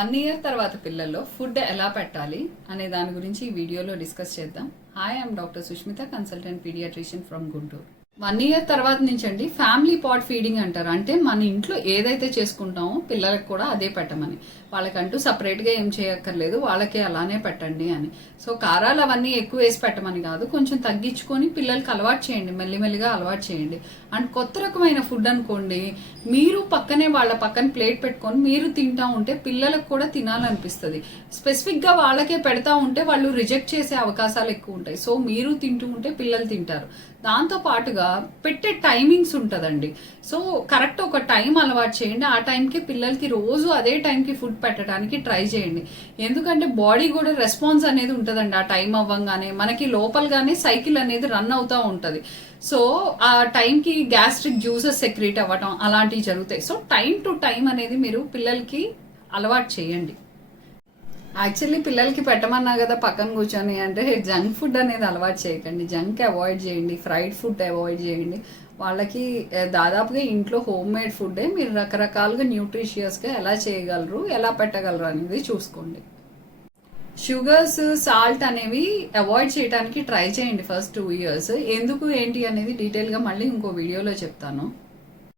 1 year తర్వాత పిల్లల్లో food ఎలా పెట్టాలి అనే దాని గురించి ఈ వీడియోలో డిస్కస్ చేద్దాం. Hi, I'm doctor Sushmita, consultant paediatrician from Guntur. 1 year తర్వాత నుంచి అండి ఫ్యామిలీ పాట్ ఫీడింగ్ అంటారు. అంటే మన ఇంట్లో ఏదైతే చేసుకుంటామో పిల్లలకు కూడా అదే పెట్టమని. వాళ్ళకంటూ సపరేట్గా ఏం చేయక్కర్లేదు, వాళ్ళకి అలానే పెట్టండి అని. సో కారాలు అవన్నీ ఎక్కువ వేసి పెట్టమని కాదు, కొంచెం తగ్గించుకొని పిల్లలకి అలవాటు చేయండి, మెల్లిమెల్లిగా అలవాటు చేయండి. అండ్ కొత్త రకమైన ఫుడ్ అనుకోండి, మీరు పక్కనే వాళ్ళ పక్కన ప్లేట్ పెట్టుకొని మీరు తింటా ఉంటే పిల్లలకు కూడా తినాలనిపిస్తుంది. స్పెసిఫిక్గా వాళ్ళకే పెడతా ఉంటే వాళ్ళు రిజెక్ట్ చేసే అవకాశాలు ఎక్కువ ఉంటాయి. సో మీరు తింటూ ఉంటే పిల్లలు తింటారు. దాంతో పాటుగా పెట్టే టైమింగ్స్ ఉంటుందండి. సో కరెక్ట్ ఒక టైం అలవాటు చేయండి. ఆ టైంకి పిల్లలకి రోజు అదే టైంకి ఫుడ్ పెట్టడానికి ట్రై చేయండి. ఎందుకంటే బాడీ కూడా రెస్పాన్స్ అనేది ఉంటుందండి. ఆ టైం అవ్వంగానే మనకి లోపలగానే సైకిల్ అనేది రన్ అవుతూ ఉంటుంది. సో ఆ టైంకి గ్యాస్ట్రిక్ జ్యూసెస్ సెక్రీట్ అవ్వటం అలాంటివి జరుగుతాయి. సో టైం టు టైం అనేది మీరు పిల్లలకి అలవాటు చేయండి. యాక్చువల్లీ పిల్లలకి పెట్టమన్నా కదా పక్కన కూర్చొని, అంటే జంక్ ఫుడ్ అనేది అలవాటు చేయకండి. జంక్ అవాయిడ్ చేయండి, ఫ్రైడ్ ఫుడ్ అవాయిడ్ చేయండి. వాళ్ళకి దాదాపుగా ఇంట్లో హోమ్ మేడ్ ఫుడ్డే మీరు రకరకాలుగా న్యూట్రిషియస్గా ఎలా చేయగలరు, ఎలా పెట్టగలరు అనేది చూసుకోండి. షుగర్స్, సాల్ట్ అనేవి అవాయిడ్ చేయడానికి ట్రై చేయండి ఫస్ట్ 2 ఇయర్స్. ఎందుకు ఏంటి అనేది డీటెయిల్గా మళ్ళీ ఇంకో వీడియోలో చెప్తాను.